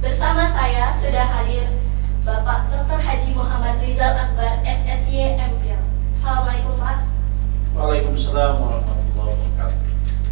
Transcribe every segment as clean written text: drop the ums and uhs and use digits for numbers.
Bersama saya sudah hadir Bapak Dr. Haji Muhammad Rizal Akbar, SSY MPhil. Assalamualaikum Pak. Waalaikumsalam warahmatullahi wabarakatuh.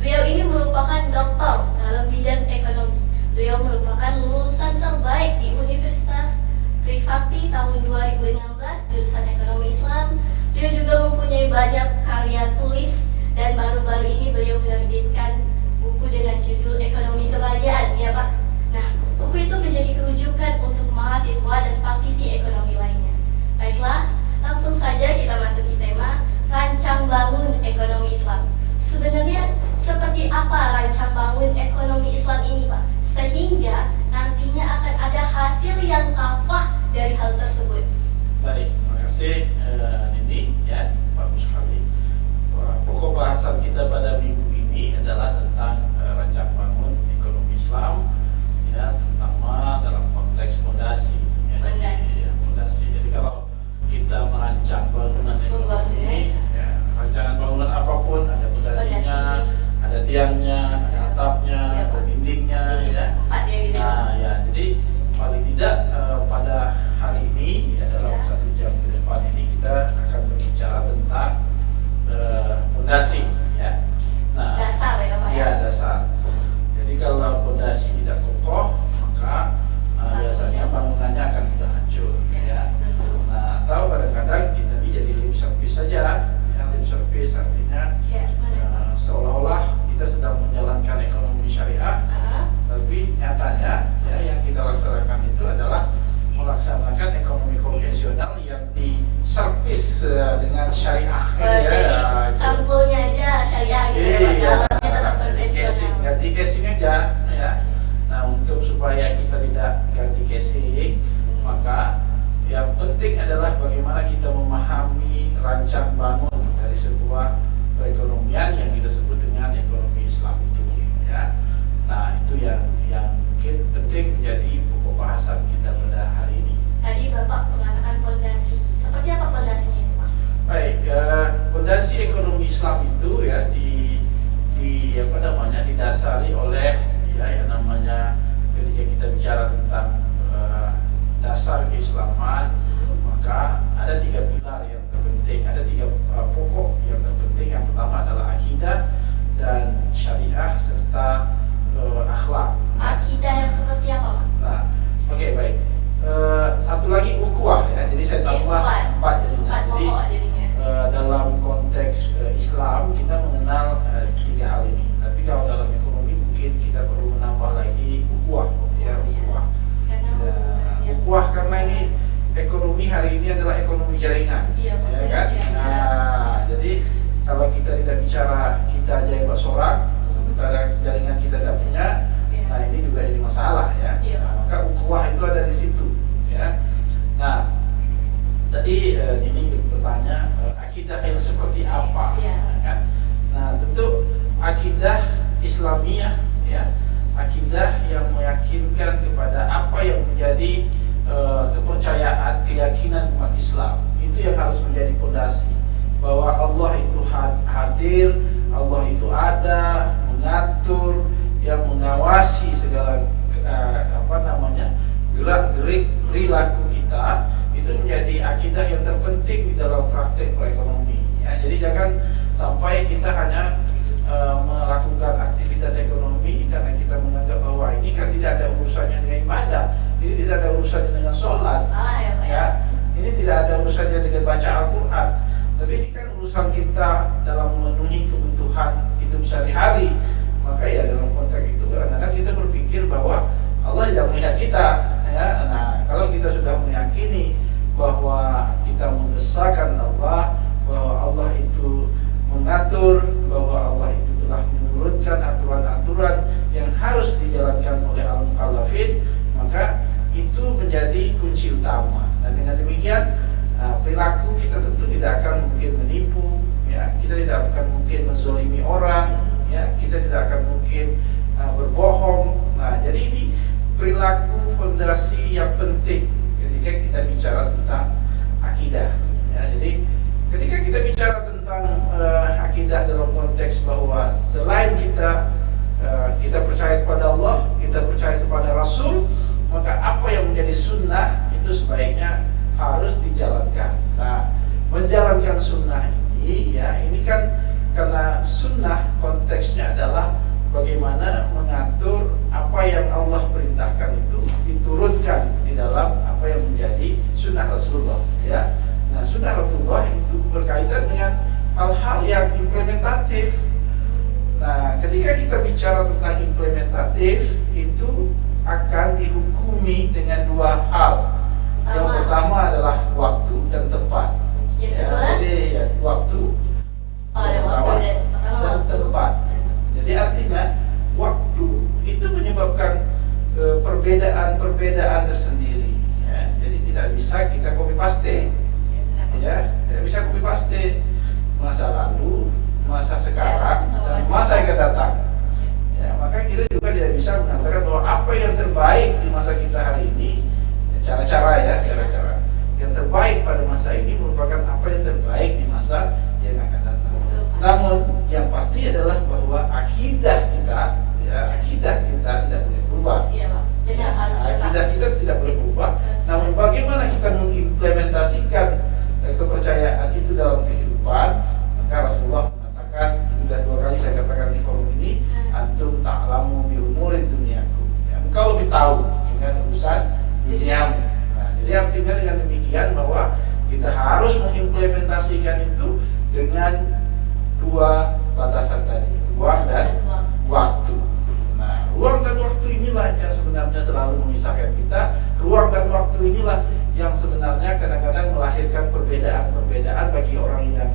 Beliau ini merupakan doktor dalam bidang ekonomi. Beliau merupakan lulusan terbaik di Universitas Trisakti tahun 2016 jurusan Ekonomi Islam. Beliau juga mempunyai banyak karya tulis dan baru-baru ini beliau menerbitkan buku dengan judul Ekonomi Kebahagiaan, ya Pak. Nah, buku itu menjadi rujukan untuk mahasiswa dan praktisi ekonomi lainnya. Baiklah, langsung saja kita masuki tema rancang bangun ekonomi Islam. Sebenarnya seperti apa rancang bangun ekonomi Islam ini, Pak? Sehingga nantinya akan ada hasil yang kafah dari hal tersebut. Baik, terima kasih Nindi, ya, bagus sekali. Pokok bahasan kita pada minggu ini adalah tentang rancang bangun ekonomi Islam, ya, terutama dalam konteks fondasi. Ya, fondasi. Jadi kalau kita merancang bangunan ekonomi ini, ya, rancangan bangunan apapun ada fondasinya, ada tiangnya, ada atapnya, ada dindingnya, ya. Nah, ya, jadi paling tidak pada hari ini, ya, dalam 1 jam ke depan ini kita akan berbicara tentang fondasi, ya. Nah, Dasar ya Pak. ya, dasar. Jadi kalau fondasi tidak kokoh, maka biasanya bangunannya akan mudah hancur, ya. Nah, atau kadang-kadang kita ini jadi lip service saja. Ya, lip service artinya seolah-olah kita sedang menjalankan ekonomi syariah, tapi nyatanya, ya, yang kita laksanakan itu adalah melaksanakan ekonomi konvensional yang diservis dengan syariah. Jadi sampulnya aja syariah gitu ya Pak, dalamnya tetap konvensional. Ganti casing aja, ya. Nah, untuk supaya kita tidak ganti casing, maka yang penting adalah bagaimana kita memahami rancang bangun dari sebuah perekonomian yang kita sebut dengan ekonomi Islam itu, ya. Nah, itu yang mungkin penting menjadi pokok bahasan kita pada hari ini. Tadi Bapak mengatakan fondasi. Seperti apa fondasinya itu Pak? Baik, fondasi ekonomi Islam itu, ya, didasari oleh, ya, yang namanya ketika kita bicara tentang dasar keislaman, maka ada 3 pilar yang terpenting, ada 3 pokok yang terpenting. Yang pertama adalah akidah dan syariah serta akhlak. Akidah yang seperti apa Pak? Nah, oke, baik. Satu lagi ukhuwah, ya. Jadi saya tambah 4 jadinya. Jadi dalam konteks Islam kita mengenal 3 hal ini. Tapi kalau dalam ekonomi mungkin kita perlu menambah lagi ukhuwah, ya, ukhuwah. Ukhuwah karena ini ekonomi hari ini adalah ekonomi jaringan, ya kan? Nah, jadi kalau kita tidak bicara kita aja yang bersorak, sementara jaringan kita tidak punya, nah ini juga jadi masalah, ya. Nah, maka ukhuwah itu ada di situ, ya. Nah, tadi ini bertanya akidah yang seperti apa, kan? Nah, tentu akidah Islamiyah, ya, akidah yang meyakinkan kepada apa yang menjadi kepercayaan, keyakinan umat Islam, itu yang harus menjadi fondasi, bahwa Allah itu hadir, Allah itu ada, mengatur, yang mengawasi segala gerak-gerik perilaku kita. Itu menjadi akidah yang terpenting di dalam praktek perekonomi, ya. Jadi jangan sampai kita hanya melakukan aktivitas ekonomi karena kita menganggap bahwa ini kan tidak ada urusannya dengan ibadah, ini tidak ada urusannya dengan sholat, ya. Ini tidak ada urusannya dengan baca Al-Quran, tapi ini kan urusan kita dalam memenuhi kebutuhan hidup sehari-hari. Maka ya dalam konteks itu kadang-kadang kita berpikir bahwa Allah tidak melihat kita, ya. Nah, kalau kita sudah meyakini bahwa kita mengesahkan Allah, bahwa Allah itu mengatur, bahwa Allah itu telah menurunkan aturan-aturan yang harus dijalankan oleh al-mukallafin, maka itu menjadi kunci utama. Dan dengan demikian perilaku kita tentu tidak akan mungkin menipu, ya. Kita tidak akan mungkin menzolimi orang, ya. Kita tidak akan mungkin berbohong. Nah, jadi ini perilaku fondasi yang penting ketika kita bicara tentang akidah, ya. Jadi ketika kita bicara tentang akidah dalam konteks bahwa selain kita percaya kepada Allah, kita percaya kepada Rasul, maka kita bicara tentang implementatif, itu akan dihukumi dengan dua hal. Yang pertama adalah waktu dan tempat. Yang Ya, kedua? jadi ya, waktu Ada waktu dan tempat. Jadi artinya waktu itu menyebabkan perbedaan-perbedaan tersendiri. Ya. Jadi tidak bisa kita copy paste. Ya, tidak bisa copy paste masa lalu, masa sekarang, dan masa yang akan datang. Ya, maka kita juga tidak bisa mengatakan bahwa apa yang terbaik di masa kita hari ini, cara-cara yang terbaik pada masa ini merupakan apa yang terbaik di masa yang akan datang. Namun yang pasti adalah bahwa akidah kita tidak boleh berubah. Iya, Pak. Benar, harus tetap. Akidah kita tidak boleh berubah. Namun bagaimana kita mengimplementasikan kepercayaan itu dalam kehidupan? Maka Rasulullah mengatakan, sudah 2 kali saya katakan di forum ini, antum ta'lamu bi umuri dunyakum. Ya, engkau lebih tahu dengan urusan duniamu. Nah, jadi artinya dengan demikian bahwa kita harus mengimplementasikan itu dengan dua batasan tadi, ruang dan waktu. Nah, ruang dan waktu inilah yang sebenarnya selalu memisahkan kita. Ruang dan waktu inilah yang sebenarnya kadang-kadang melahirkan perbedaan-perbedaan bagi orang yang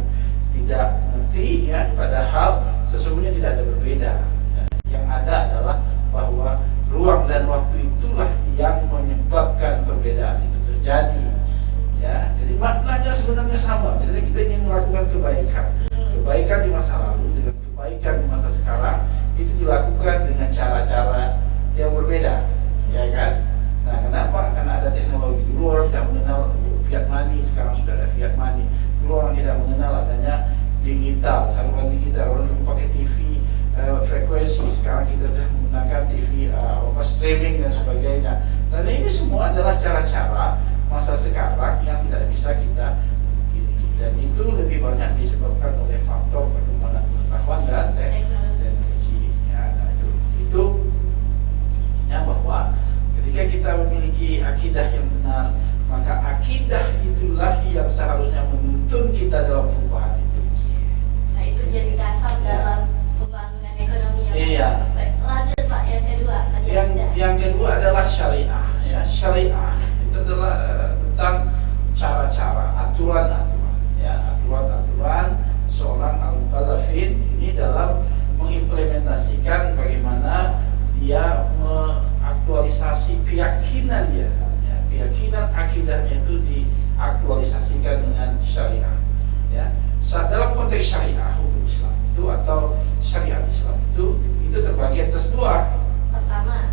tidak mengerti, ya, padahal sesungguhnya tidak ada berbeda. Ya, yang ada adalah bahwa ruang dan waktu itulah yang menyebabkan perbedaan itu terjadi. Ya, jadi maknanya sebenarnya sama. Jadi kita ingin melakukan kebaikan di masa lalu dengan kebaikan di masa sekarang, itu dilakukan dengan cara-cara yang berbeda, ya kan? Nah, kenapa? Karena ada teknologi. Dulu orang tidak mengenal fiat money, sekarang sudah ada fiat money. Dulu orang tidak mengenal adanya digital, saluran digital, orang dulu pakai TV frekuensi, sekarang kita sudah menggunakan TV streaming dan sebagainya. Dan ini semua adalah cara-cara masa sekarang yang tidak bisa kita ini. Dan itu lebih banyak disebabkan oleh faktor perkembangan pengetahuan dan teknologi. Ya, nah, itu bahwa ketika kita memiliki akidah yang benar, maka akidah itulah yang seharusnya menuntun kita dalam perubahan itu. Nah, itu jadi dasar dalam pembangunan ekonomi yang Iya. baik. Lanjut, Pak, yang kedua. Tadi Yang kedua adalah syariah. Ya, syariah itu adalah tentang cara-cara, aturan-aturan. Ya, aturan-aturan seorang al-mukallafin ini dalam mengimplementasikan bagaimana dia mengaktualisasi keyakinan dia, ya, keyakinan akidahnya itu diaktualisasikan dengan syariah. Ya, dalam konteks syariah hukum Islam itu atau syariat Islam itu terbagi atas dua.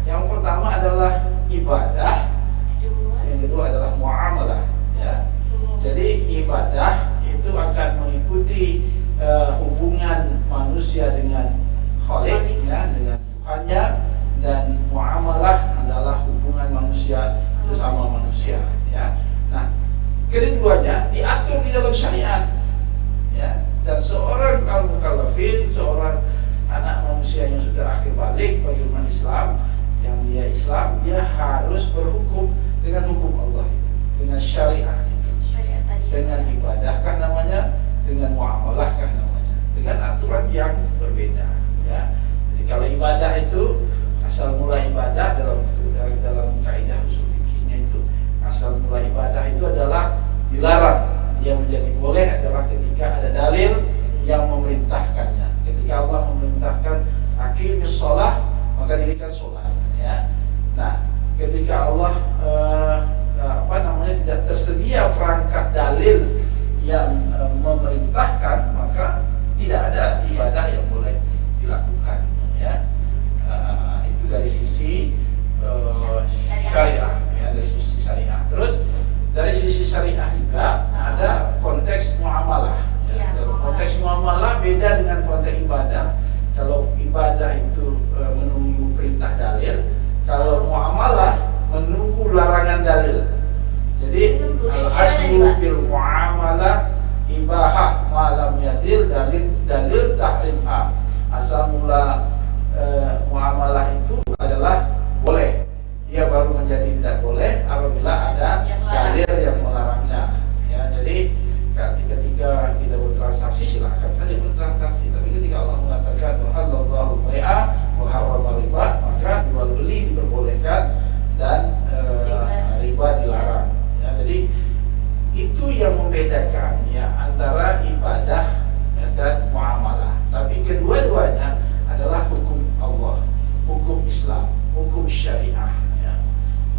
Yang pertama adalah ibadah, yang kedua adalah muamalah. Ya, jadi ibadah itu akan mengikuti hubungan manusia dengan Khalik, ya, dengan Tuhannya, dan muamalah adalah hubungan manusia sesama manusia. Ya. Nah, keduanya diatur di dalam syariat. Ya. Dan seorang al-mukallafin, seorang anak manusia yang sudah akhir balik bagi umat Islam, yang dia Islam, dia harus berhukum dengan hukum Allah, dengan syariat itu, dengan ibadahkah namanya, dengan muamalahkah namanya, dengan aturan yang berbeda. Ya. Jadi kalau ibadah itu asal mula ibadah dalam kaidah usul fikihnya itu, asal mula ibadah itu adalah dilarang. Dia menjadi boleh adalah ketika ada dalil yang memerintahkannya. Ketika Allah memerintahkan aqimis shalah, maka dirikan sholat. Ya. Nah, ketika Allah tidak tersedia perangkat dalil yang memerintahkan, maka tidak ada ibadah yang boleh dilakukan. Ya. Itu dari sisi syariah, ya, dari sisi syariah. Terus dari sisi syariah juga ada konteks muamalah. Ya. Dalam konteks muamalah beda dengan konteks ibadah. Kalau ibadah itu menunggu perintah dalil, kalau muamalah menunggu larangan dalil. Jadi al-aslu bil muamalah ibahah malam yadil dalil tahrimah. Asal mula muamalah itu adalah syariah. Ya.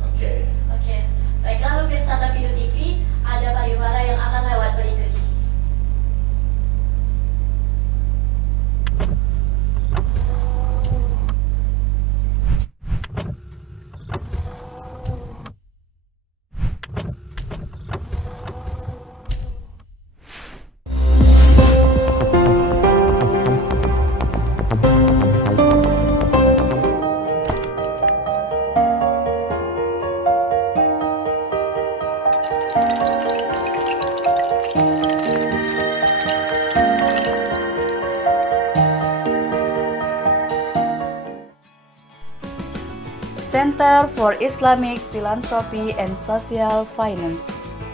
Oke. Oke, baiklah pemirsa Tapindo TV, ada pariwara yang akan lewat berikut ini. Center for Islamic Philanthropy and Social Finance,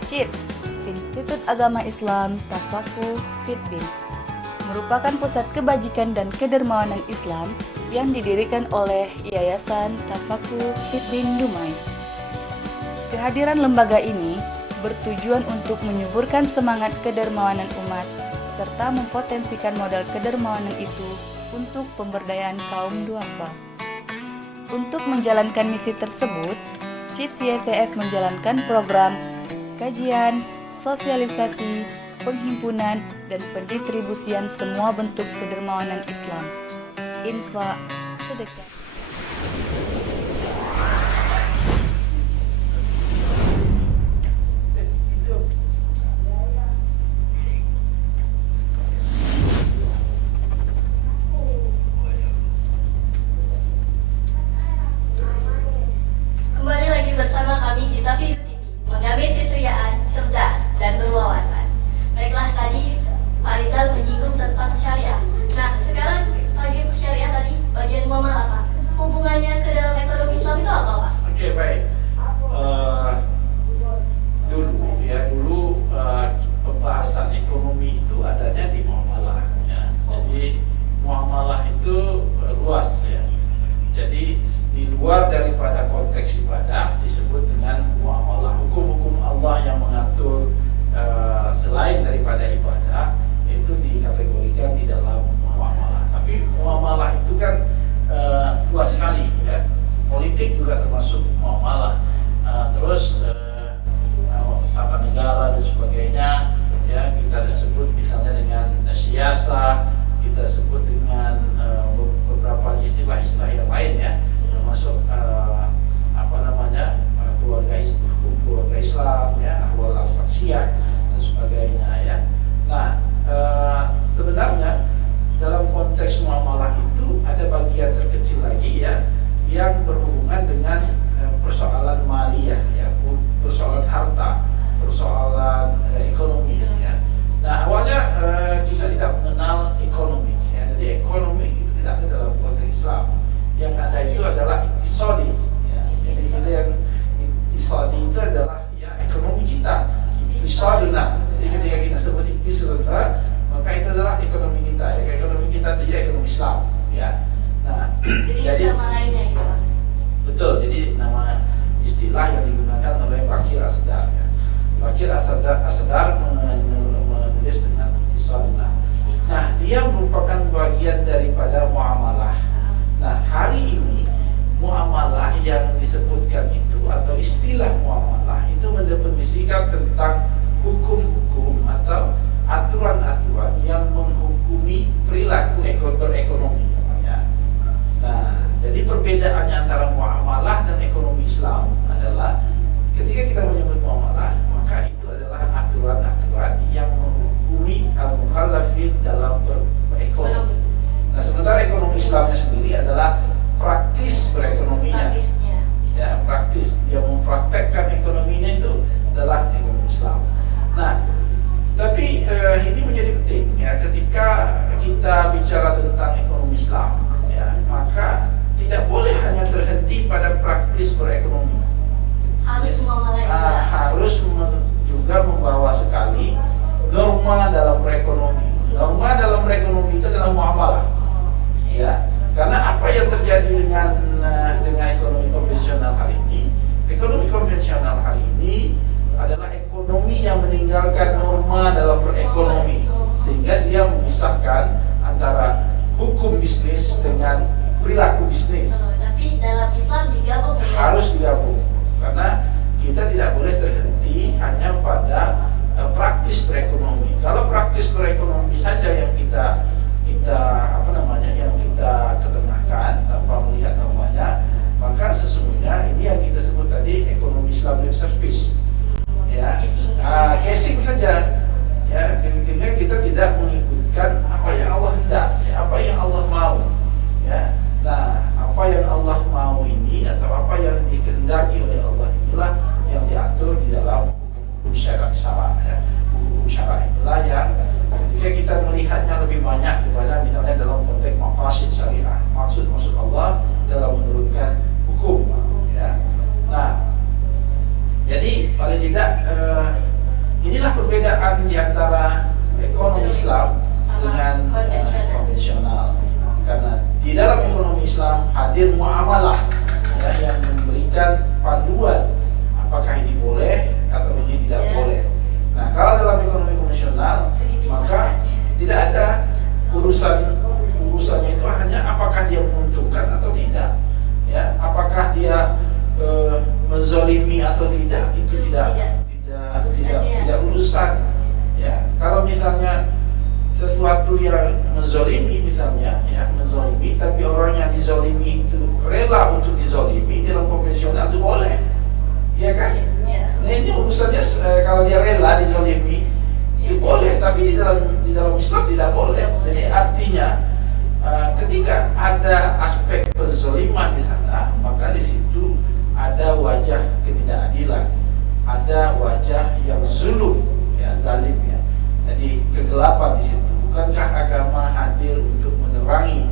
CIPS, Institut Agama Islam Tafakuh Fiddin, merupakan pusat kebajikan dan kedermawanan Islam yang didirikan oleh Yayasan Tafakuh Fiddin Dumai. Kehadiran lembaga ini bertujuan untuk menyuburkan semangat kedermawanan umat serta mempotensikan modal kedermawanan itu untuk pemberdayaan kaum duafa. Untuk menjalankan misi tersebut, CIPS YTF menjalankan program kajian, sosialisasi, penghimpunan, dan pendistribusian semua bentuk kedermawanan Islam, infak, sedekah. Kembali lagi bersama kami di Tapindo TV, menggamit keceriaan, cerdas, dan berwawasan. Baiklah, tadi Pak Rizal menyinggung tentang syariah. Nah, sekarang lagi syariah tadi, bagian muamalah Pak. Hubungannya ke dalam ekonomi Islam itu apa Pak? Oke, baik. Dulu pembahasan ekonomi itu adanya di muamalah. Ya. Jadi muamalah itu luas ya. Jadi di luar daripada konteks ibadah disebut dengan muamalah. Hukum-hukum Allah yang mengatur selain daripada ibadah itu dikategorikan di dalam muamalah. Tapi muamalah itu kan luas sekali ya. Politik juga termasuk muamalah. Terus tata negara dan sebagainya ya, kita sebut misalnya dengan siasa, kita sebut dengan beberapa istilah-istilah yang lain ya, termasuk hukum keluarga Islam ya, ahwal al-saksiyah dan sebagainya ya. Nah, sebenarnya dalam konteks muamalah itu ada bagian terkecil lagi ya yang berhubungan dengan persoalan maliyah ya, persoalan harta, persoalan ekonomi ya. Nah, awalnya kita tidak mengenal ekonomi ya. Jadi ekonomi itu tidak ada dalam konteks Islam. Yang ada itu adalah iktisadi ya. Jadi itu yang iktisadi itu adalah ya ekonomi kita, iktisaduna. Jadi ketika kita sebut iktisaduna, maka itu adalah ekonomi kita. Ya, ekonomi kita itu ya ekonomi Islam ya. Nah, Jadi nama lainnya itu Pak. betul. Jadi nama istilah yang digunakan oleh Fakir Asdar ya. Fakir Asdar menulis dengan iktisaduna. Nah, dia merupakan bagian daripada muamalah. Nah, hari ini muamalah yang disebutkan itu atau istilah muamalah itu mendefinisikan tentang hukum-hukum atau aturan-aturan yang menghukumi perilaku berekonomi. Ya. Nah, jadi perbedaannya antara muamalah dan ekonomi Islam adalah ketika kita menyebut muamalah, maka itu adalah aturan-aturan yang menghukumi al-mukallafin dalam berekonomi. Nah, sementara ekonomi Islamnya sendiri adalah praktis berekonominya. Praktisnya. Ya, praktis. Dia mempraktekkan ekonominya itu adalah ekonomi Islam. Nah, tapi ini menjadi penting ya ketika kita bicara tentang ekonomi Islam ya, maka tidak boleh hanya terhenti pada praktis berekonomi. Harus muamalah juga. Harus juga membawa sekali norma dalam berekonomi. Norma dalam berekonomi itu adalah muamalah. Ya, karena apa yang terjadi dengan ekonomi konvensional hari ini? Ekonomi konvensional hari ini adalah ekonomi yang meninggalkan norma dalam berekonomi, sehingga dia memisahkan antara hukum bisnis dengan perilaku bisnis. Tapi dalam Islam juga harus digabung karena kita tidak boleh terhenti hanya pada praktis perekonomi. Kalau praktis perekonomi saja yang kita ketengahkan tanpa melihat normanya, maka sesungguhnya ini yang kita sebut tadi ekonomi Islam lip service, ya, casing saja, ya, akhirnya kita tidak mengikutkan apa yang Allah hendak, ya, apa yang Allah mau, ya. Nah, apa yang Allah mau ini atau apa yang dikehendaki oleh Allah inilah yang diatur di dalam hukum syara, ya. Hukum syara itulah yang ketika kita melihatnya lebih banyak daripada misalnya dalam konteks maqasid syariah, maksud Allah dalam menurunkan hukum, ya. Nah, jadi paling tidak inilah perbedaan di antara ekonomi Islam dengan konvensional. Karena di dalam ekonomi Islam hadir muamalah, ya, yang memberikan panduan apakah ini boleh atau ini tidak boleh. Nah, kalau dalam ekonomi konvensional maka tidak ada urusannya itu hanya apakah dia menguntungkan atau tidak, ya, apakah dia menzalimi atau tidak, itu tidak urusan, ya. Kalau misalnya sesuatu yang menzalimi misalnya, ya, menzalimi tapi orang yang dizalimi itu rela untuk dizalimi, dalam konvensional itu boleh, ya kan? Nah, ini urusannya kalau dia rela dizalimi itu boleh, tapi di dalam Islam tidak boleh. Jadi artinya ketika ada aspek penzaliman di sana, maka di situ ada wajah ketidakadilan, ada wajah yang zulum, ya, zalim, ya. Jadi kegelapan di situ. Bukankah agama hadir untuk menerangi?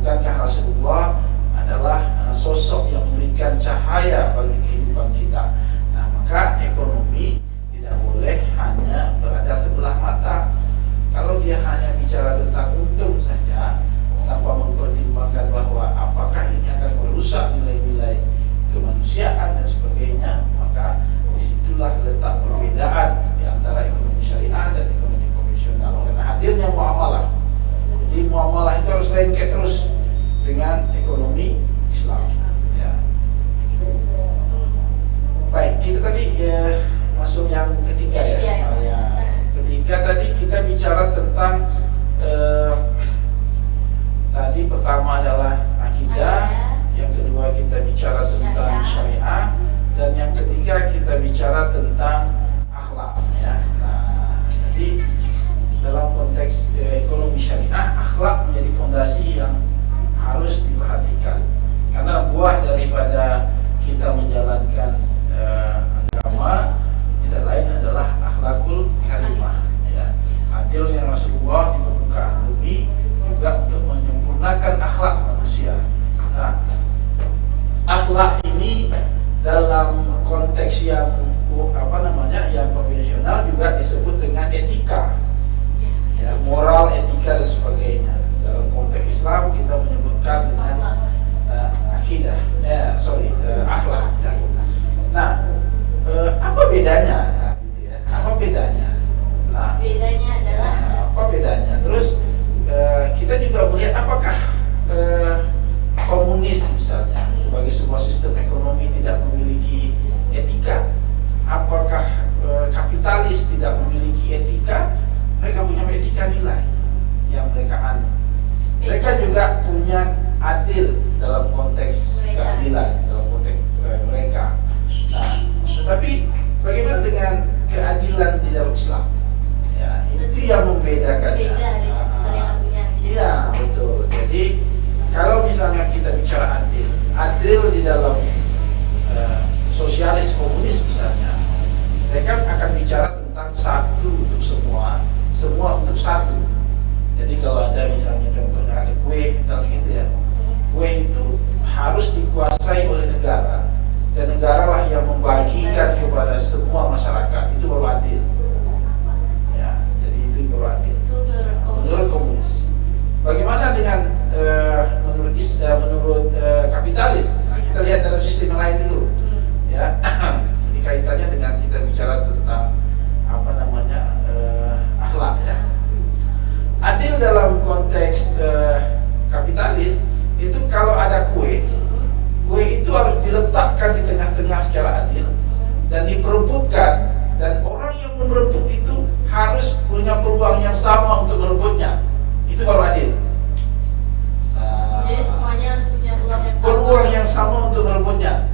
Bukankah Rasulullah adalah sosok yang memberikan cahaya bagi kehidupan kita? Nah, maka ekonomi tidak boleh hanya berada sebelah mata. Kalau dia hanya bicara tentang untung saja tanpa mempertimbangkan bahwa apakah ini akan merusak nilai-nilai kemanusiaan dan sebagainya, maka disitulah letak perbedaan di antara ekonomi syariah dan ekonomi konvensional. Karena hadirnya muamalah, jadi muamalah itu harus lengket terus dengan ekonomi Islam, ya. Baik, kita tadi masuk yang ketiga, ya. Ketiga tadi kita bicara tentang tadi pertama adalah akidah, yang kedua kita bicara tentang syariah, dan yang ketiga kita bicara tentang akhlak, ya. Nah, jadi dalam konteks ekonomi syariah, akhlak menjadi fondasi yang harus diperhatikan, karena buah daripada kita menjalankan agama tidak lain adalah akhlakul karimah, ya. Hadirnya Rasulullah di permukaan bumi juga untuk menyempurnakan akhlak manusia. Nah, akhlak ini dalam konteks yang yang konvensional juga disebut dengan etika, ya, moral, etika dan sebagainya. Dalam konteks Islam kita menyebutkan dengan akidah, akhlak, ya. Nah, apa bedanya? Apa bedanya? Nah, bedanya adalah apa bedanya? Terus kita juga melihat apakah komunis misalnya sebagai sebuah sistem ekonomi tidak memiliki etika? Apakah kapitalis tidak memiliki etika? Mereka punya etika nilai yang mereka anut. Mereka juga punya adil dalam konteks keadilan, dalam konteks mereka. Nah, tetapi bagaimana dengan keadilan di dalam Islam? Ya, itu yang membedakan. beda dengan mereka punya. Iya, betul. Jadi kalau misalnya kita bicara adil di dalam sosial diperebutkan, dan orang yang merebut itu harus punya peluang yang sama untuk merebutnya. Itu baru adil. Jadi semuanya harus punya Peluang yang sama untuk merebutnya.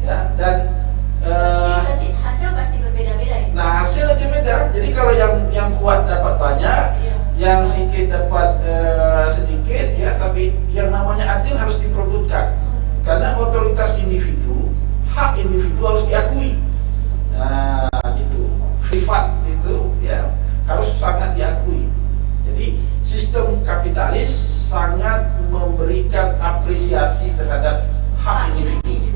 Ya, dan nanti hasil pasti berbeda-beda ya? nah hasil nanti beda. Jadi kalau yang kuat dapat banyak, Iya. yang sedikit dapat sedikit, ya. Tapi yang namanya adil harus diperebutkan. Karena otoritas individu, hak individu harus diakui. Nah, gitu. Privat itu ya harus sangat diakui. Jadi sistem kapitalis sangat memberikan apresiasi terhadap hak individu.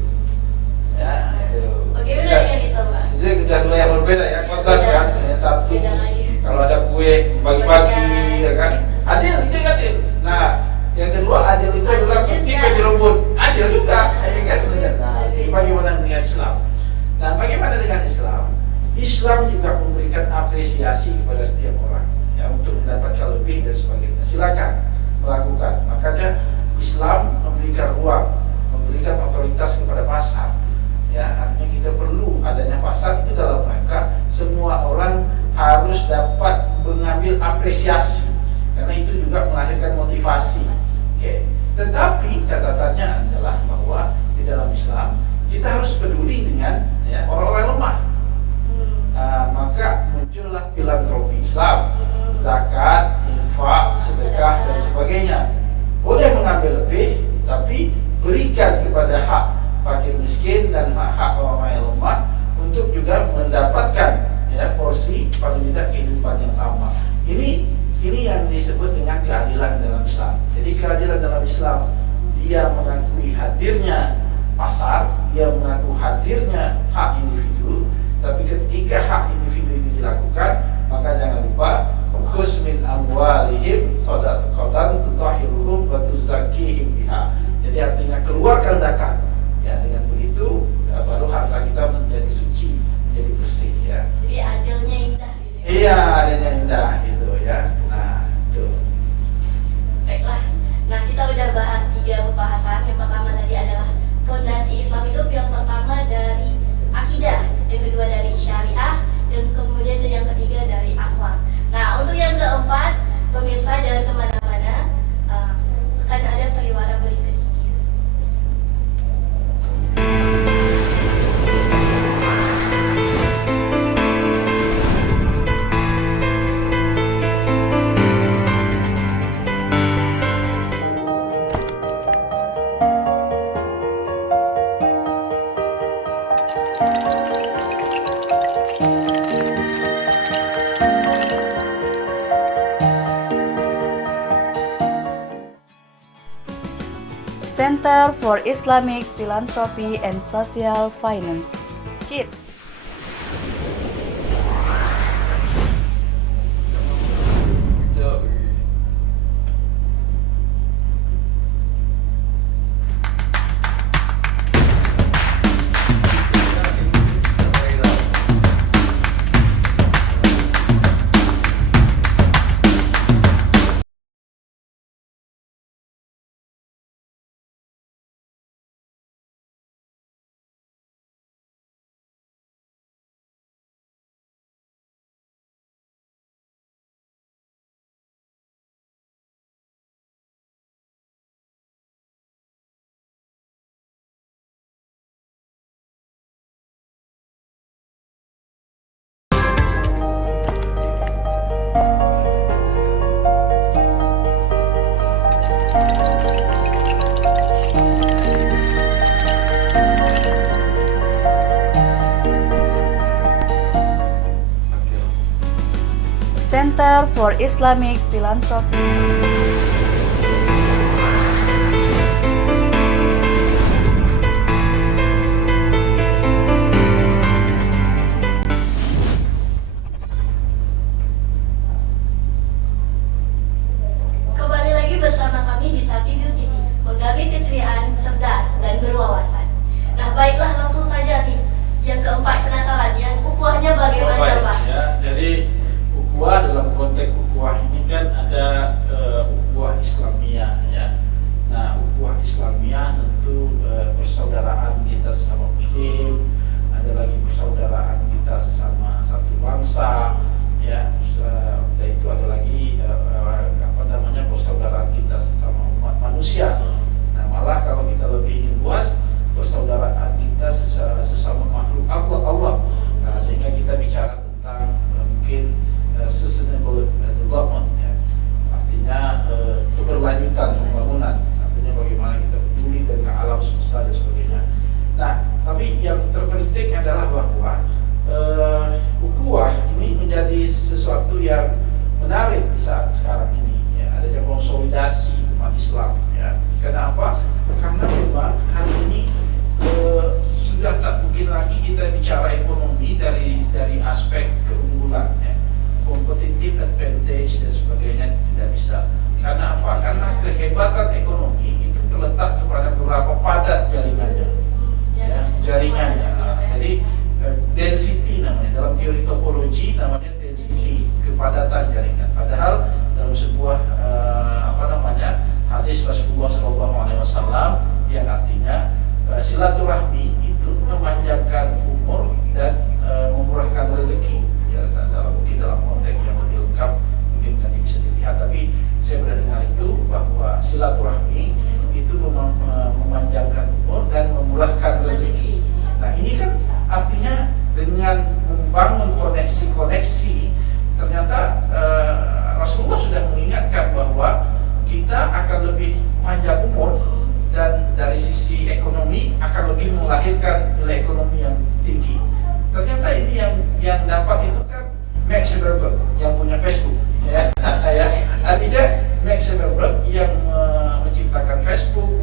Ya, itu. Bagaimana dengan Islam, Pak? Jadi kerja dua yang berbeda ya, kontras kan. Yang satu Beda lagi. kalau ada kue bagi-bagi, ya kan. Adil itu yang adil. Nah, yang kedua adil itu adalah ketika direbut, adil juga, ya kan. Nah, jadi bagaimana dengan Islam? Nah, bagaimana dengan Islam? Islam juga memberikan apresiasi kepada setiap orang ya untuk mendapatkan lebih dan sebagainya. Silakan melakukan. Makanya Islam memberikan ruang, memberikan otoritas kepada pasar. Ya, artinya kita perlu adanya pasar itu dalam rangka semua orang harus dapat mengambil apresiasi, karena itu juga melahirkan motivasi. Oke. Tetapi catatannya adalah bahwa di dalam Islam kita harus peduli dengan ya, orang-orang lemah. Maka muncullah filantropi Islam, zakat, infak, sedekah dan sebagainya. Boleh mengambil lebih, tapi berikan kepada hak fakir miskin dan hak orang yang lemah untuk juga mendapatkan ya porsi paling tidak kehidupan yang sama. Ini yang disebut dengan keadilan dalam Islam. Jadi keadilan dalam Islam, dia mengakui hadirnya pasar, dia mengaku hadirnya hak individu, tapi ketika hak individu ini dilakukan, maka jangan lupa khudz min amwalihim shadaqatan tutahhiruhum wa tuzakkihim biha. Jadi artinya keluarkan zakat. Ya, dengan begitu baru harta kita menjadi suci, menjadi bersih ya. Jadi adilnya indah gitu ya? Iya, adilnya indah gitu ya. Nah, itu. Baiklah. Nah, kita udah bahas 3 pembahasan. Yang pertama tadi adalah fondasi Islam itu yang pertama dari akidah, yang kedua dari syariah, dan kemudian yang ketiga dari akhlak. Nah, untuk yang keempat, pemirsa jangan kemana-mana, akan ada pariwara berikut ini. Center for Islamic Philanthropy and Social Finance, CIPS. Center for Islamic Philanthropy. Kembali lagi bersama kami di Tafi Beauty TV, menggali keceriaan, cerdas, dan berwawasan. Nah, baiklah, langsung saja nih. Yang keempat, penasaran, yang ukuahnya bagaimana, Baik, Pak? ya. Jadi ukhuwah dalam konteks ukhuwah ini kan ada koneksi-koneksi, ternyata Rasulullah sudah mengingatkan bahwa kita akan lebih panjang umur dan dari sisi ekonomi akan lebih melahirkan nilai ekonomi yang tinggi. Ternyata ini yang dapat itu kan Mark Zuckerberg yang punya Facebook, ya. Artinya Mark Zuckerberg yang menciptakan Facebook,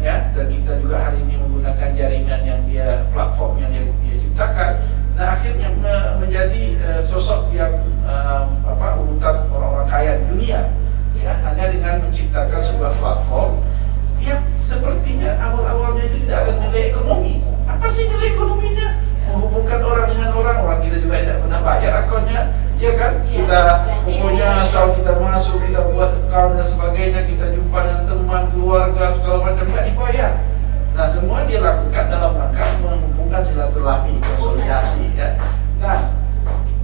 ya, dan kita juga hari ini menggunakan jaringan yang platform yang dia ciptakan. Nah, akhirnya menjadi sosok yang urutan orang-orang kaya di dunia, ya, hanya dengan menciptakan sebuah platform yang sepertinya awal-awalnya itu tidak ada nilai ekonomi. Apa sih nilai ekonominya? Menghubungkan orang dengan orang kita juga tidak pernah bayar akunnya, ya kan? Kita pokoknya asal kita masuk, kita buat account dan sebagainya, kita jumpa dengan teman, keluarga, segala macam tidak dibayar. Nah, semua dia lakukan dalam rangka menghubungkan silaturahmi, konsolidasi, ya. Nah,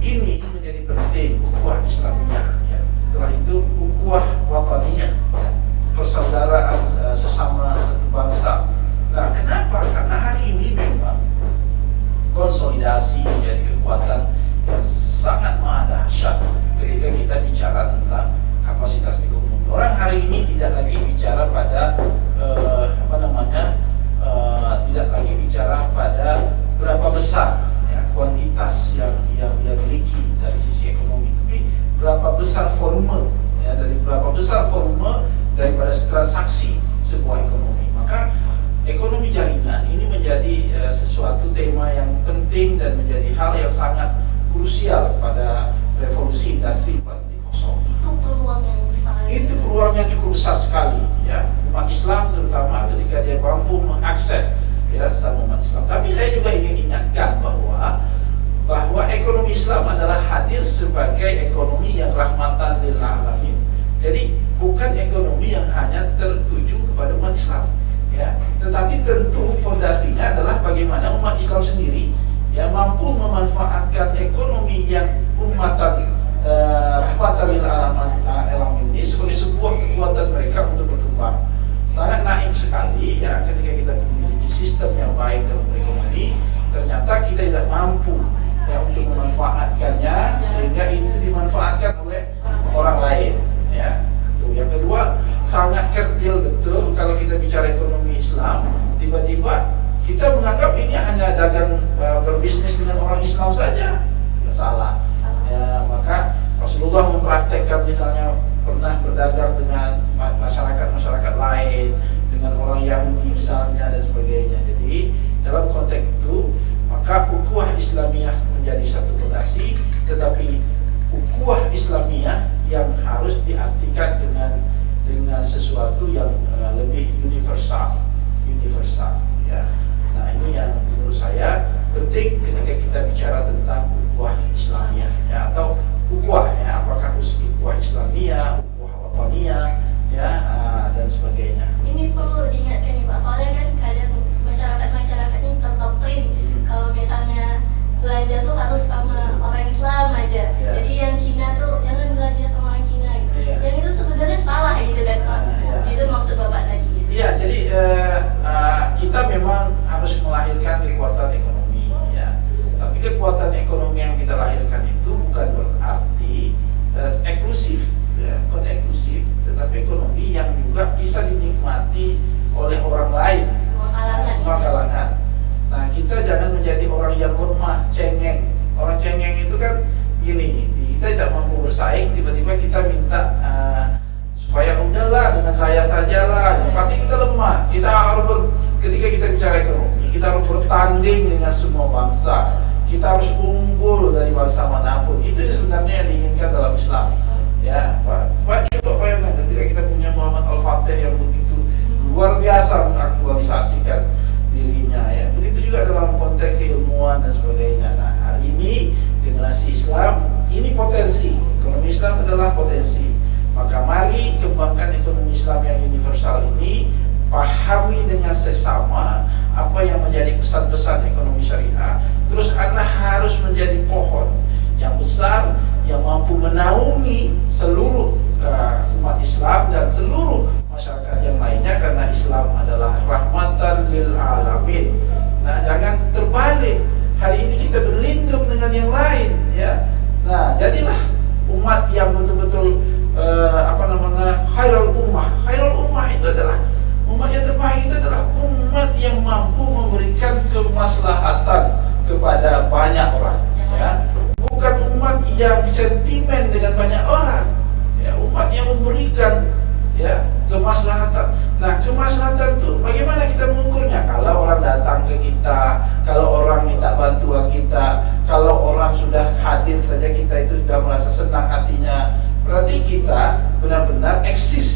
ini menjadi penting ukhuwah Islamiyah, ya. Setelah itu ukhuwah wataniyah, ya. Persaudaraan sesama satu bangsa. Nah, kenapa? Karena hari ini memang konsolidasi menjadi kekuatan yang sangat dahsyat ketika kita bicara tentang kapasitas ekonomi. Orang hari ini tidak lagi bicara pada tidak lagi bicara pada berapa besar, ya, kuantitas yang dia miliki dari sisi ekonomi, tapi berapa besar volume, ya, dari berapa besar volume daripada transaksi sebuah ekonomi. Maka ekonomi jaringan ini menjadi sesuatu tema yang penting dan menjadi hal yang sangat krusial pada revolusi industri 4.0. Itu peluang yang besar. Itu peluangnya cukup besar sekali, ya. Umat Islam terutama ketika dia mampu mengakses sesama umat Islam. Tapi saya juga ingin ingatkan bahwa ekonomi Islam adalah hadir sebagai ekonomi yang rahmatan lil alamin. Jadi bukan ekonomi yang hanya tertuju kepada umat Islam, ya, tetapi tentu fondasinya adalah bagaimana umat Islam sendiri, ya, mampu memanfaatkan ekonomi yang ummatan rahmatan lil alamin ini sebagai sebuah kekuatan mereka untuk berkembang. Sangat naif sekali, ya, ketika kita memiliki sistem yang baik dalam ekonomi, ternyata kita tidak mampu, ya, untuk memanfaatkannya sehingga itu dimanfaatkan oleh orang lain, ya. Yang kedua, sangat kerdil betul kalau kita bicara ekonomi Islam, tiba-tiba kita menganggap ini hanya dagang berbisnis dengan orang Islam saja. Ya, salah. Ya, maka Rasulullah mempraktekkan misalnya pernah berdagang dengan masyarakat lain, dengan orang Yahudi misalnya dan sebagainya. Jadi dalam konteks itu maka ukhuwah Islamiyah menjadi satu fondasi, tetapi ukhuwah Islamiyah yang harus diartikan dengan sesuatu yang lebih universal, ya. Nah, ini yang menurut saya penting ketika kita bicara tentang ukhuwah Islamiyah, ya, atau ukhuwah, ya, apakah ukhuwah Islamiyah, ukhuwah wataniyah, ya, dan sebagainya. Ini perlu diingatkan nih Pak, soalnya kan kadang masyarakat ini terdoktrin kalau misalnya belanja tuh harus sama orang Islam aja, Ya. jadi yang Cina tuh jangan belanja sama orang Cina gitu. Ya. Yang itu sebenarnya salah gitu kan Pak. Ya. Itu maksud Bapak tadi gitu. Iya, jadi kita memang harus melahirkan kekuatan ekonomi, ya. Tapi kekuatan ekonomi yang kita lahirkan itu bukan berarti eksklusif, ya, bukan eksklusif, tetapi ekonomi yang juga bisa dinikmati oleh orang lain, semua kalangan. Nah, kita jangan menjadi orang yang lemah, cengeng. Orang cengeng itu kan gini, kita tidak mampu bersaing, tiba-tiba kita minta supaya udahlah dengan saya sajalah. Berarti kita lemah. Kita harus ketika kita bicara ekonomi, kita harus bertanding dengan semua bangsa. Kita harus unggul dari bangsa manapun. Itu sebenarnya yang diinginkan dalam Islam. Ya, Pak coba bayangkan ketika kita punya Muhammad Al-Fatih yang begitu luar biasa mengaktualisasikan dirinya, ya. Begitu juga dalam konteks keilmuan dan sebagainya. Nah, hari ini generasi Islam ini potensi, ekonomi Islam adalah potensi. Maka mari kembangkan ekonomi Islam yang universal ini, pahami dengan sesama apa yang menjadi pesan-pesan ekonomi syariah. Terus Anda harus menjadi pohon yang besar yang mampu menaungi seluruh umat Islam dan seluruh masyarakat yang lainnya, karena Islam adalah rahmatan lil alamin. Nah, jangan terbalik. Hari ini kita berlindung dengan yang lain, ya. eksis